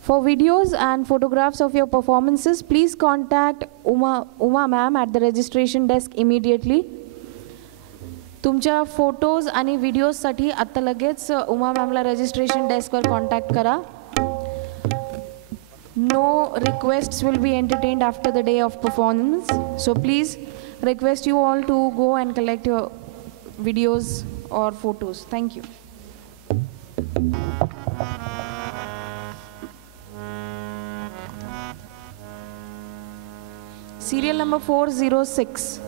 For videos and photographs of your performances, please contact Uma ma'am at the registration desk immediately. तुमच्या photos आणि व्हिडिओजसाठी आत्ता लगेच उमा मॅमला registration डेस्कवर contact करा. No requests will be entertained after the day of performance. So please request you all to go and collect your videos or photos. Thank you. Serial number 406.